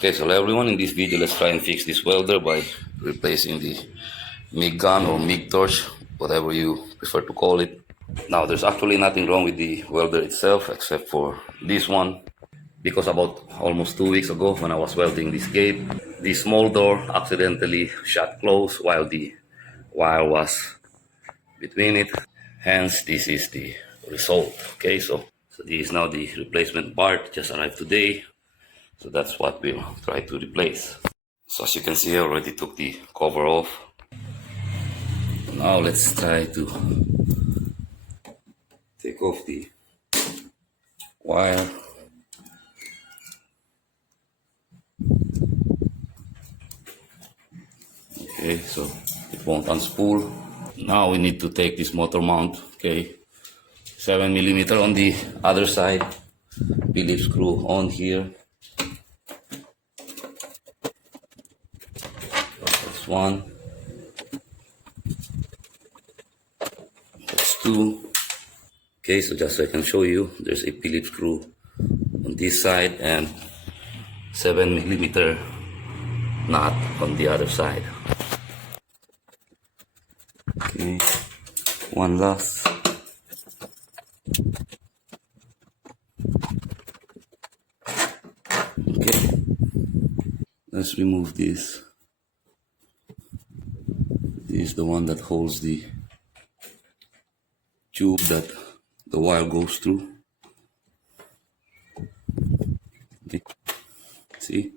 Okay, so hello everyone, in this video let's try and fix this welder by replacing the MIG gun or MIG torch, whatever you prefer to call it. Now there's actually nothing wrong with the welder itself except for this one, because about almost 2 weeks ago when I was welding this gate, the small door accidentally shut closed while the wire was between it. Hence this is the result. Okay, so this is now the replacement part, just arrived today. So that's what we'll try to replace. So as you can see, I already took the cover off. Now let's try to take off the wire. Okay, so it won't unspool. Now we need to take this motor mount, okay, 7mm on the other side, Phillips screw on here. That's one. That's two. Okay, so just so I can show you, there's a Phillips screw on this side and 7mm nut on the other side. Okay, one last. Okay, let's remove this. This is the one that holds the tube that the wire goes through. Okay, see?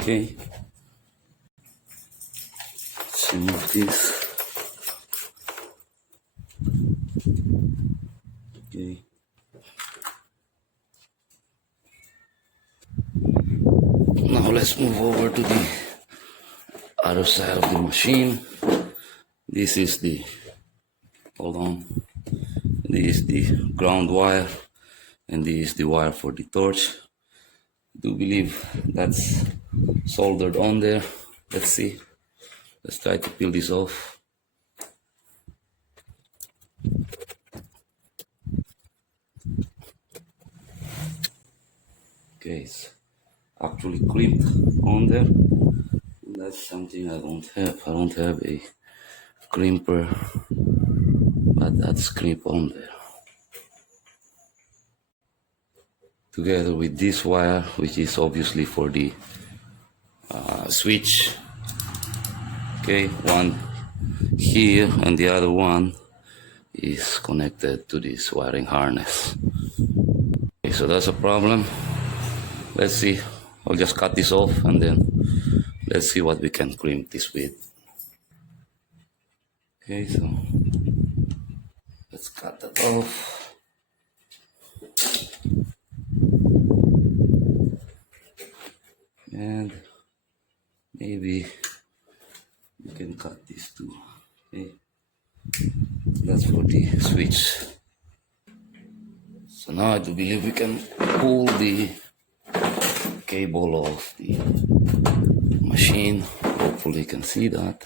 Okay, let's remove this. Okay. Now let's move over to the other side of the machine. This is the, hold on, this is the ground wire and this is the wire for the torch. I do believe that's soldered on there. Let's see. Let's try to peel this off. Okay, it's actually crimped on there. That's something I don't have. I don't have a crimper, but that's crimped on there. Together with this wire, which is obviously for the switch. Okay, one here and the other one is connected to this wiring harness. Okay, so that's a problem. Let's see, I'll just cut this off and then let's see what we can crimp this with. Okay, so let's cut that off. And maybe we can cut this too. Okay, that's for the switch. So now I do believe we can pull the cable off the machine. Hopefully you can see that.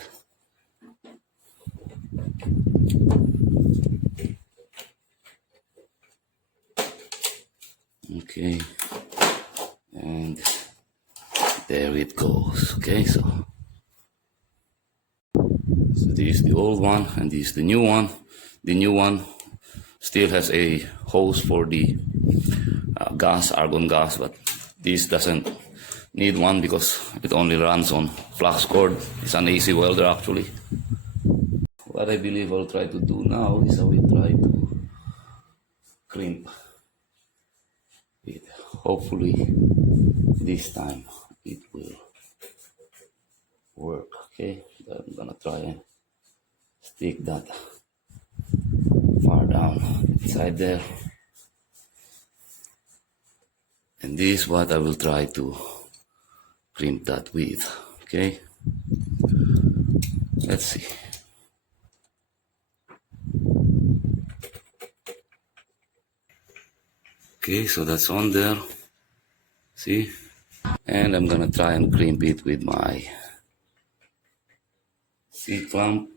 Okay, and there it goes. Okay, so this is the old one and this is the new one. The new one still has a hose for the gas, argon gas, but this doesn't need one because it only runs on flux cord. It's an AC welder actually. What I believe I'll try to do now is I will try to crimp it. Hopefully this time it will work. Okay, I'm gonna try and stick that far down inside there. And this is what I will try to crimp that with. Okay, let's see. Okay, so that's on there. See? And I'm gonna try and crimp it with my C-clamp.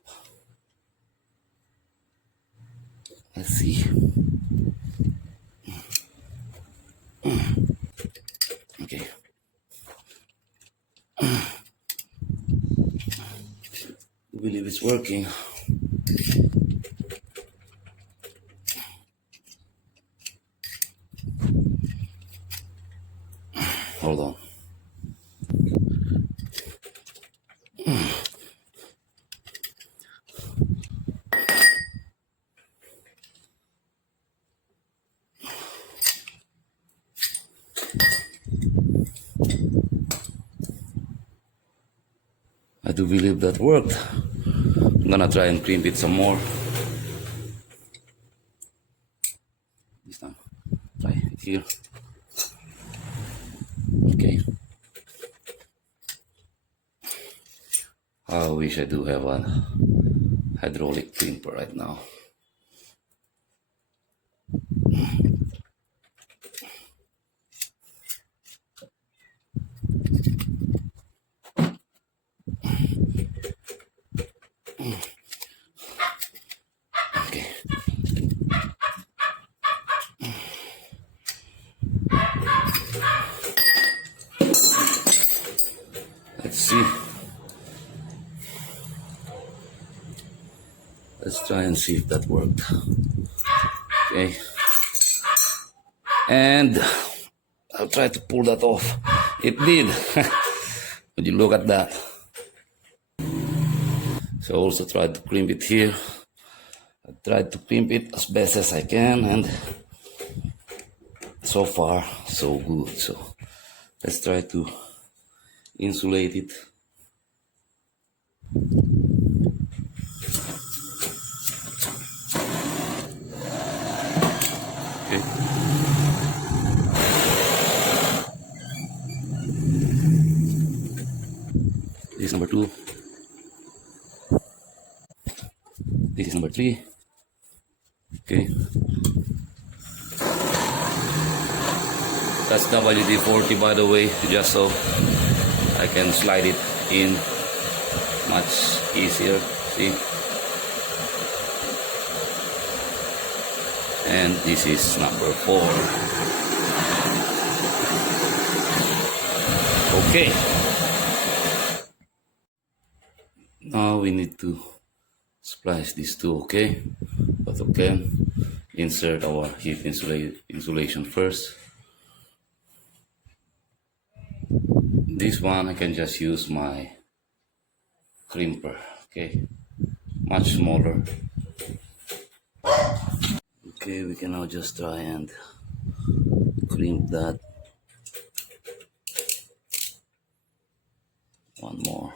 Let's see. Okay. I believe it's working. Hold on. I do believe that worked. I'm gonna try and crimp it some more. This time, try it here. Okay. I wish I do have a hydraulic crimper right now. Okay. Let's see. Let's try and see if that worked. Okay. And I'll try to pull that off. It did. Would you look at that? So I also tried to crimp it here. I tried to crimp it as best as I can, and so far so good. So let's try to insulate it. Okay. This is number 2. This is number 3. Okay. That's WD-40, by the way, just so I can slide it in much easier. See? And this is number 4. Okay. Now we need to splice these two, okay? But okay, insert our heat insulation first. This one I can just use my crimper, okay? Much smaller. Okay, we can now just try and crimp that. One more.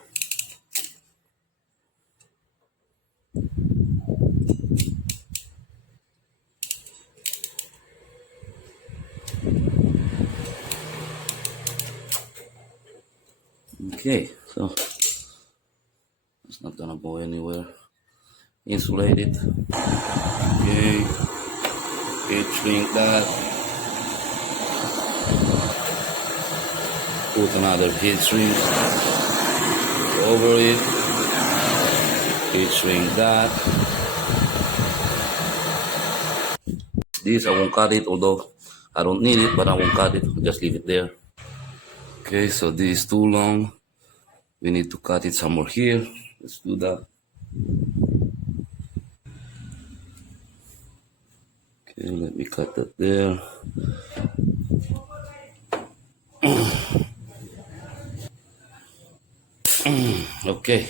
Okay, so it's not gonna go anywhere. Insulate it. Okay, heat shrink that. Put another heat shrink over it. Heat shrink that. This I won't cut it, although I don't need it, but I won't cut it. I'll just leave it there. Okay, so this is too long. We need to cut it somewhere here. Let's do that. Okay, let me cut that there. Okay,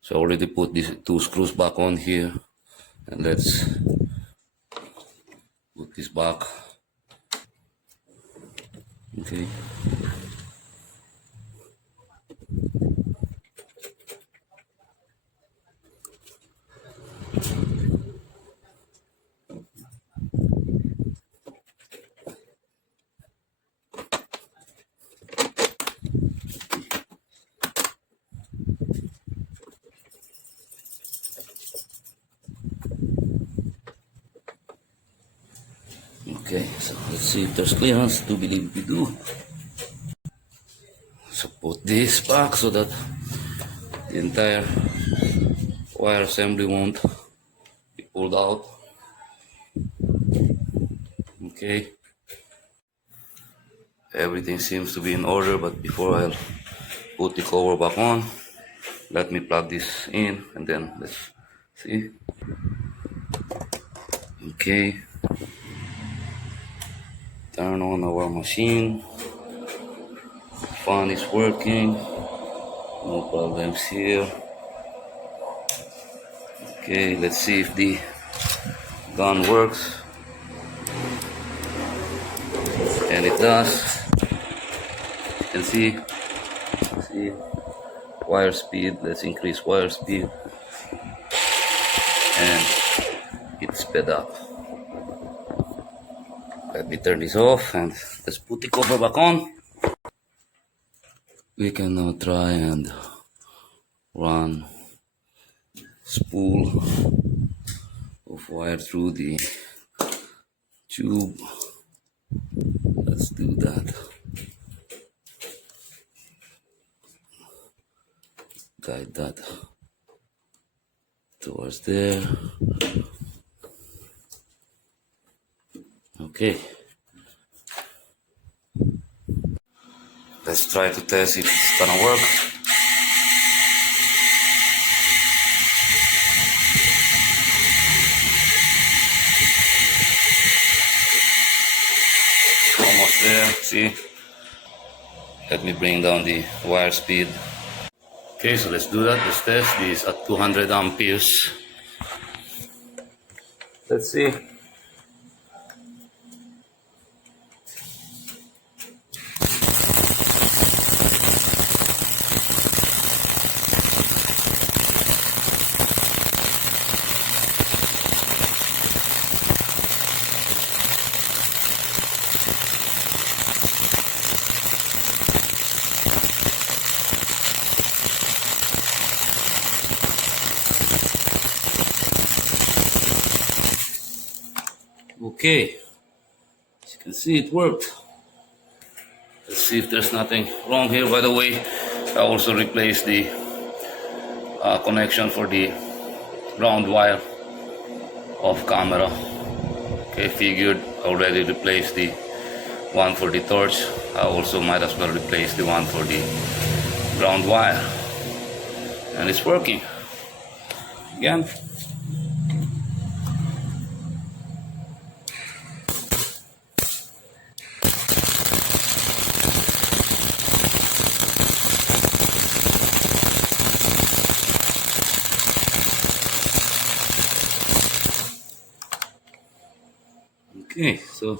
so I already put these 2 screws back on here, and let's put this back. Okay. Okay, so let's see if there's clearance. Do believe we do. So put this back so that the entire wire assembly won't be pulled out. Okay. Everything seems to be in order, but before I put the cover back on, let me plug this in and then let's see. Okay, turn on our machine. Fan is working, no problems here. Okay, let's see if the gun works, and it does. You can see wire speed. Let's increase wire speed, and it's sped up. Let me turn this off and let's put the cover back on. We can now try and run spool of wire through the tube. Let's do that. Guide that towards there. Okay. Let's try to test if it's gonna work. Almost there, see? Let me bring down the wire speed. Okay, so let's do that. Let's test this at 200 amperes. Let's see. Okay, as you can see, it worked. Let's see if there's nothing wrong here. By the way, I also replaced the connection for the ground wire off camera. Okay, figured already replaced the one for the torch. I also might as well replace the one for the ground wire. And it's working. Again. Okay, so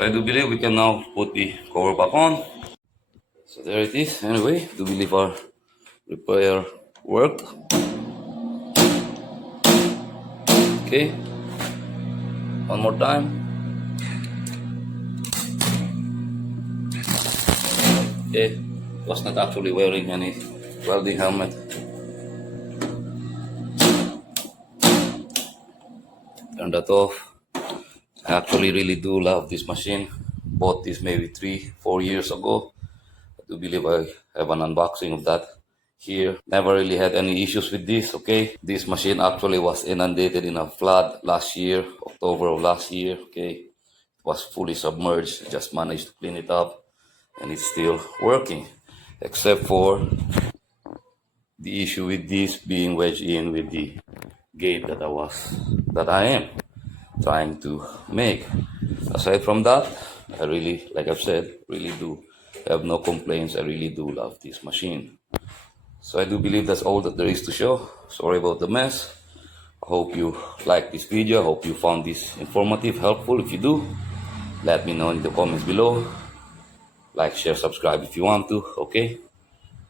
I do believe we can now put the cover back on. So there it is. Anyway, do believe our repair worked. Okay, one more time. Okay, was not actually wearing any welding helmet. Turn that off. I actually really do love this machine. Bought this maybe 3-4 years ago. I do believe I have an unboxing of that here. Never really had any issues with this, okay? This machine actually was inundated in a flood last year, October of last year, okay? It was fully submerged. I just managed to clean it up and it's still working. Except for the issue with this being wedged in with the gate that I am trying to make. Aside from that, I really, like I've said, really do have no complaints. I really do love this machine. So I do believe that's all that there is to show. Sorry about the mess. I hope you liked this video. I hope you found this informative, helpful. If you do, let me know in the comments below. Like, share, subscribe if you want to, okay?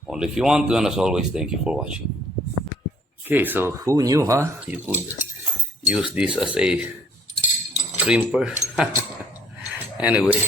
Only if you want to, and as always, thank you for watching. Okay, so who knew, huh? You could use this as a crimper. Anyway,